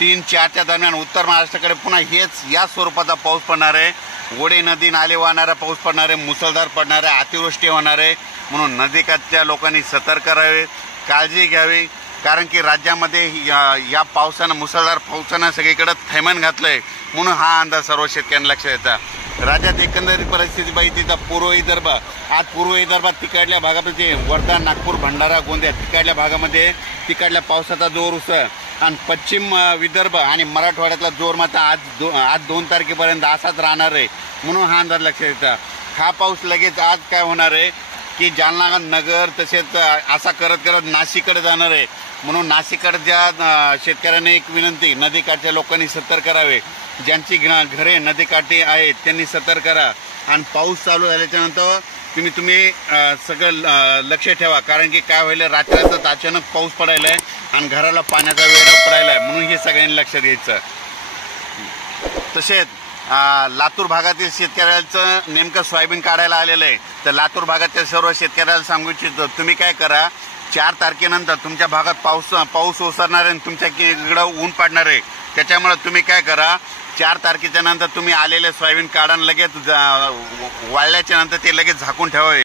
3-4च्या दरम्यान उत्तर महाराष्ट्राकडे पुन्हा हेच या स्वरूपाचा पाऊस पडणार आहे। ओढे नदी नाले वाहणारा पाऊस पडणार आहे, मुसळधार पडणार आहे, अतिवृष्टी होणार आहे। म्हणून नदीकाठच्या लोकांनी सतर्क राहावे, काळजी घ्यावी, कारण की राज्यामध्ये या पावसानं मुसळधार पावसानं सगळीकडे थैमान घातलंय। म्हणून हा अंदाज सर्व शेतकऱ्यांना लक्षात येतात। राज्यात एकंदरीत परिस्थिती पाहिजे तर पूर्व विदर्भ, आज पूर्व विदर्भात तिकडल्या भागामध्ये वर्धा, नागपूर, भंडारा, गोंदिया तिकडल्या भागामध्ये तिकडल्या पावसाचा जोर उसळ आणि पश्चिम विदर्भ आणि मराठवाड्यातला जोर मात्र आज 2 तारखेपर्यंत असाच राहणार आहे। म्हणून हा अंदाज लक्षात येतात। हा पाऊस लगेच आज काय होणार आहे की जालना, नगर तसेच असा करत करत नाशिककडे जाणार आहे। म्हणून नाशिककडच्या शेतकऱ्यांना एक विनंती, नदीकाठच्या लोकांनी सतर्क करावे। ज्यांची घरे नदीकाठी आहेत त्यांनी सतर्क करा आणि पाऊस चालू झाल्याच्या नंतर तुम्ही सगळं लक्ष ठेवा, कारण की काय होईल रात्रीचाच अचानक पाऊस पडायला आहे आणि घराला पाण्याचा वेढा पडायला आहे। म्हणून हे सगळ्यांनी लक्षात घ्यायचं। तसेच लातूर भागातील शेतकऱ्यांचं नेमकं सोयाबीन काढायला आलेलं आहे, तर लातूर भागातील सर्व शेतकऱ्याला सांगू इच्छितो, तुम्ही काय करा, 4 तारखेनंतर तुमच्या भागात पाऊस ओसरणार आहे आणि तुमच्याकडे ऊन पडणार आहे। त्याच्यामुळे तुम्ही काय करा, 4 तारखेच्या नंतर तुम्ही आलेले सोयाबीन काढा, लगेच वाळल्याच्या नंतर ते लगेच झाकून ठेवावे।